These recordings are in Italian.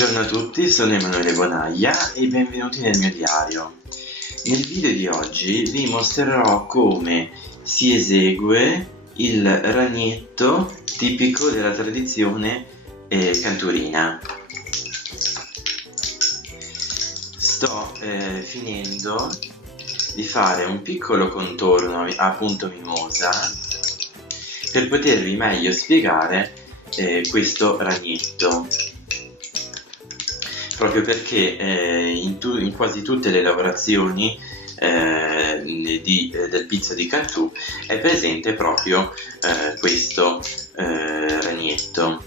Buongiorno a tutti, sono Emanuele Bonaglia e benvenuti nel mio diario. Nel video di oggi vi mostrerò come si esegue il ragnetto tipico della tradizione canturina. Sto finendo di fare un piccolo contorno a punto mimosa per potervi meglio spiegare questo ragnetto, proprio perché in quasi tutte le lavorazioni del pizzo di Cantù è presente proprio questo ragnetto.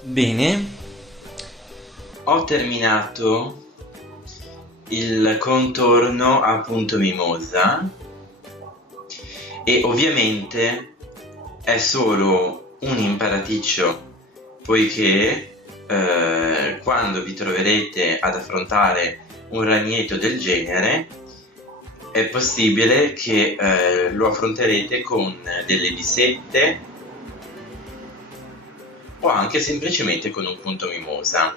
Bene, ho terminato il contorno a punto mimosa e ovviamente è solo un imparaticcio, poiché quando vi troverete ad affrontare un ragnetto del genere è possibile che lo affronterete con delle bisette o anche semplicemente con un punto mimosa.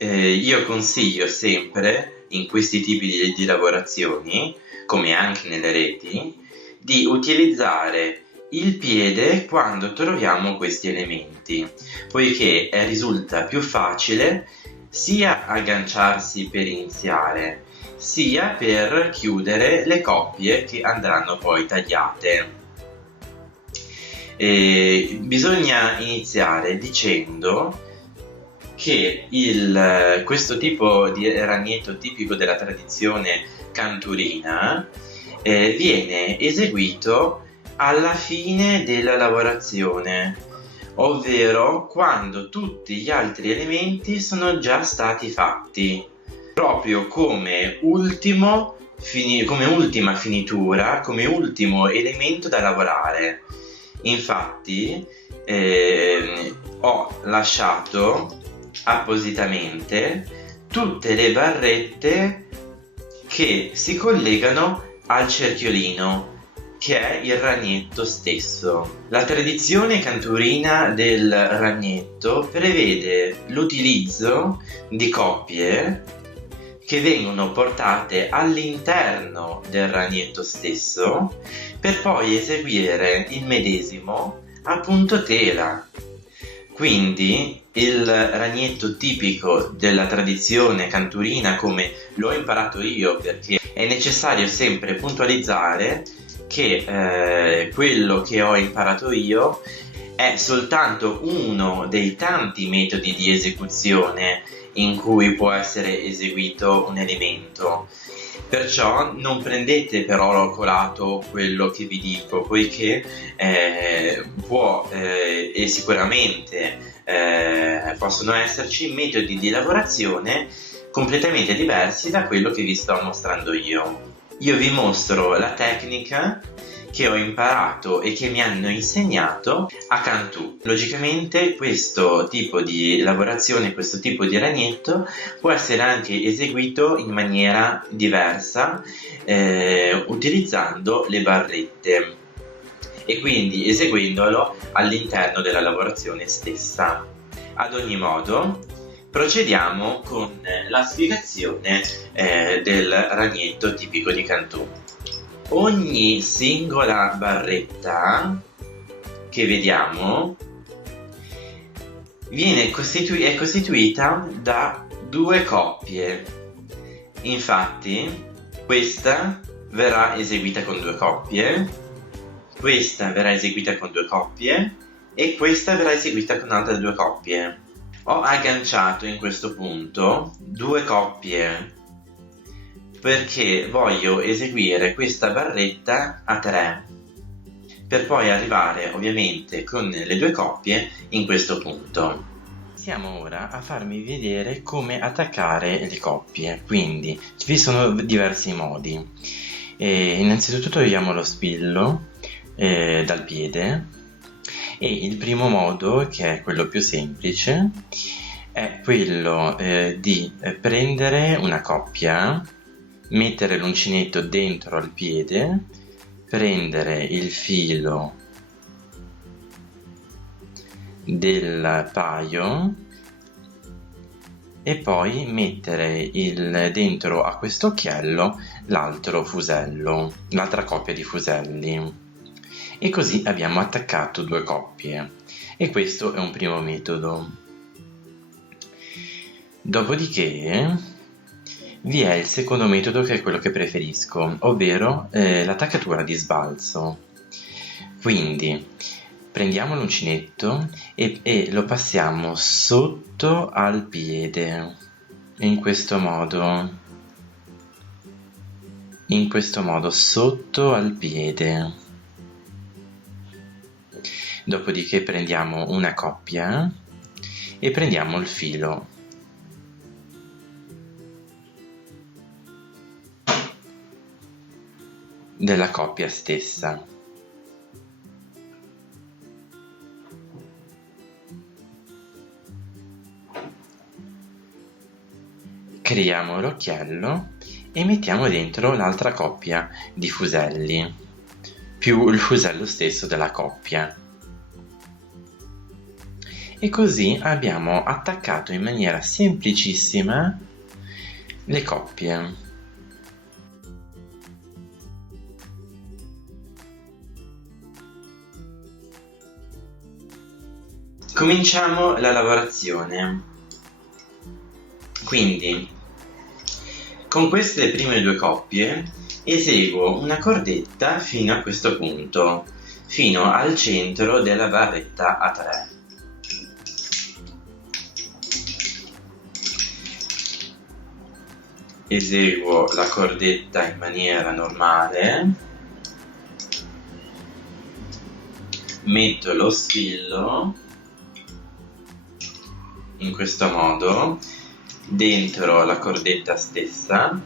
Io consiglio sempre in questi tipi di lavorazioni, come anche nelle reti, di utilizzare il piede quando troviamo questi elementi, poiché risulta più facile sia agganciarsi per iniziare, sia per chiudere le coppie che andranno poi tagliate. Bisogna iniziare dicendo che questo tipo di ragnetto tipico della tradizione canturina viene eseguito alla fine della lavorazione, ovvero quando tutti gli altri elementi sono già stati fatti, proprio come ultima finitura, come ultimo elemento da lavorare. Infatti ho lasciato appositamente tutte le barrette che si collegano al cerchiolino, che è il ragnetto stesso. La tradizione canturina del ragnetto prevede l'utilizzo di coppie che vengono portate all'interno del ragnetto stesso per poi eseguire il medesimo a punto tela. Quindi il ragnetto tipico della tradizione canturina, come l'ho imparato io, perché è necessario sempre puntualizzare che quello che ho imparato io è soltanto uno dei tanti metodi di esecuzione in cui può essere eseguito un elemento. Perciò non prendete per oro colato quello che vi dico, poiché può e sicuramente possono esserci metodi di lavorazione completamente diversi da quello che vi sto mostrando io. Io vi mostro la tecnica che ho imparato e che mi hanno insegnato a Cantù. Logicamente questo tipo di lavorazione, questo tipo di ragnetto può essere anche eseguito in maniera diversa utilizzando le barrette e quindi eseguendolo all'interno della lavorazione stessa. Ad ogni modo, procediamo con la spiegazione del ragnetto tipico di Cantù. Ogni singola barretta che vediamo è costituita da due coppie. Infatti questa verrà eseguita con due coppie, questa verrà eseguita con due coppie e questa verrà eseguita con altre due coppie. Ho agganciato in questo punto due coppie perché voglio eseguire questa barretta a 3 per poi arrivare ovviamente con le due coppie in questo punto. Iniziamo ora a farmi vedere come attaccare le coppie. Quindi vi sono diversi modi. Innanzitutto togliamo lo spillo dal piede e il primo modo, che è quello più semplice, è quello di prendere una coppia, mettere l'uncinetto dentro al piede, prendere il filo del paio e poi mettere dentro a questo occhiello l'altro fusello, l'altra coppia di fuselli, e così abbiamo attaccato 2 coppie, e questo è un primo metodo. Dopodiché vi è il secondo metodo, che è quello che preferisco, ovvero l'attaccatura di sbalzo. Quindi prendiamo l'uncinetto e lo passiamo sotto al piede, in questo modo, sotto al piede. Dopodiché prendiamo una coppia e prendiamo il filo. Della coppia stessa. Creiamo l'occhiello e mettiamo dentro l'altra coppia di fuselli, più il fusello stesso della coppia. E così abbiamo attaccato in maniera semplicissima le coppie. Cominciamo la lavorazione. Quindi, con queste prime 2 coppie eseguo una cordetta fino a questo punto, fino al centro della barretta a 3. Eseguo la cordetta in maniera normale, metto lo sfillo in questo modo dentro la cordetta stessa,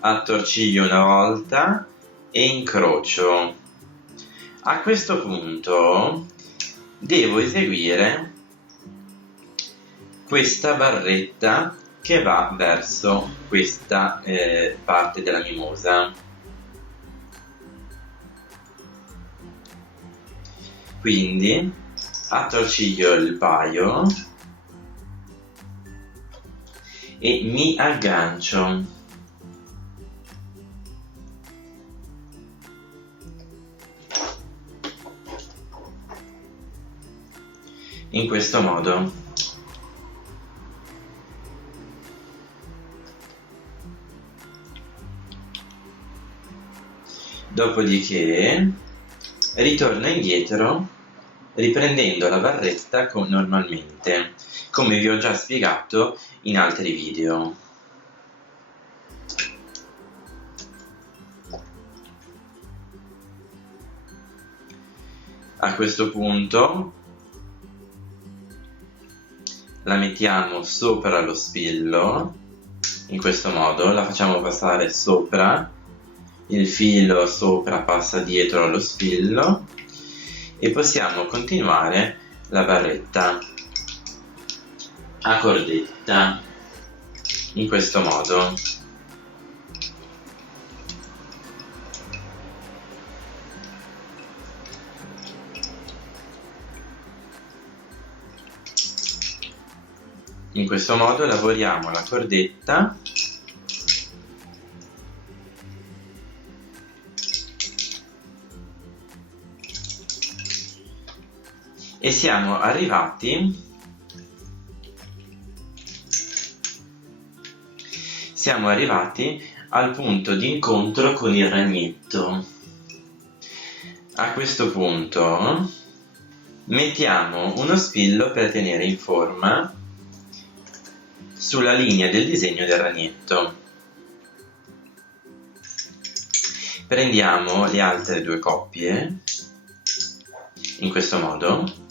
attorciglio una volta e incrocio. A questo punto devo eseguire questa barretta che va verso questa parte della mimosa. Quindi attorciglio il paio e mi aggancio. In questo modo. Dopodiché ritorno indietro riprendendo la barretta normalmente, come vi ho già spiegato in altri video. A questo punto la mettiamo sopra lo spillo, in questo modo, la facciamo passare sopra, il filo sopra passa dietro allo spillo e possiamo continuare la barretta a cordetta, in questo modo. In questo modo lavoriamo la cordetta e siamo arrivati al punto di incontro con il ragnetto. A questo punto mettiamo uno spillo per tenere in forma sulla linea del disegno del ragnetto. Prendiamo le altre 2 coppie in questo modo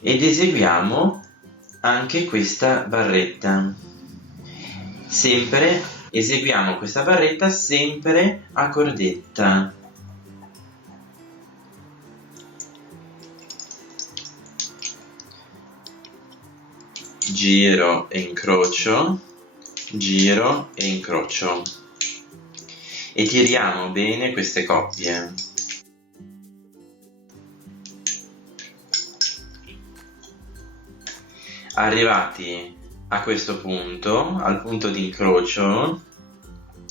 ed eseguiamo anche questa barretta. Eseguiamo questa barretta sempre a cordetta. Giro e incrocio, giro e incrocio e tiriamo bene queste coppie. Arrivati a questo punto, al punto di incrocio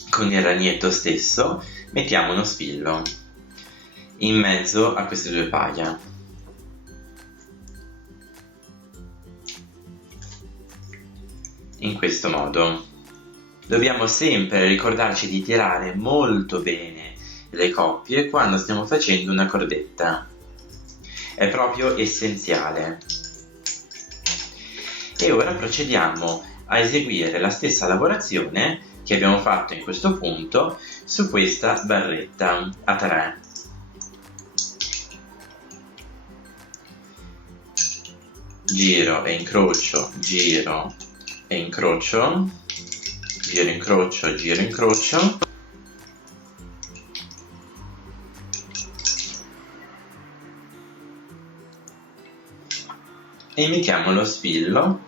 con il ragnetto stesso, mettiamo uno spillo in mezzo a queste due paia. In questo modo. Dobbiamo sempre ricordarci di tirare molto bene le coppie quando stiamo facendo una cordetta. È proprio essenziale. E ora procediamo a eseguire la stessa lavorazione che abbiamo fatto in questo punto su questa barretta a 3. Giro e incrocio, giro e incrocio, giro, incrocio, giro, incrocio. E mettiamo lo spillo.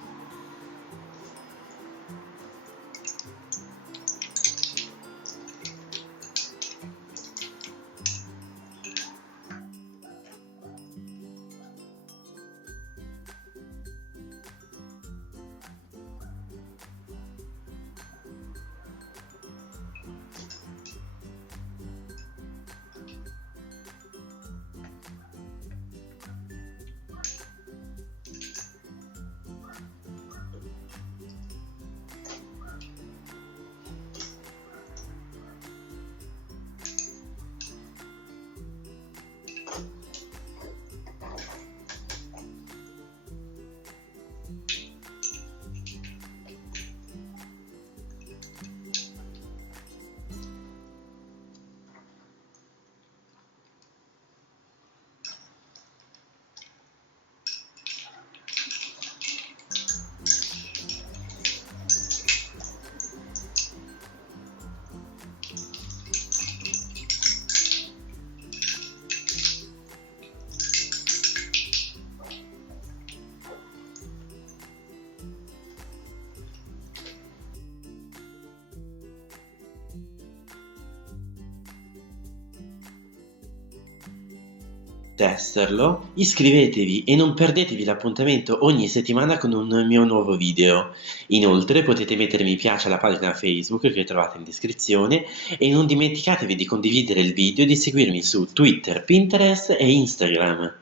Esserlo, iscrivetevi e non perdetevi l'appuntamento ogni settimana con un mio nuovo video. Inoltre potete mettere mi piace alla pagina Facebook che trovate in descrizione e non dimenticatevi di condividere il video e di seguirmi su Twitter, Pinterest e Instagram.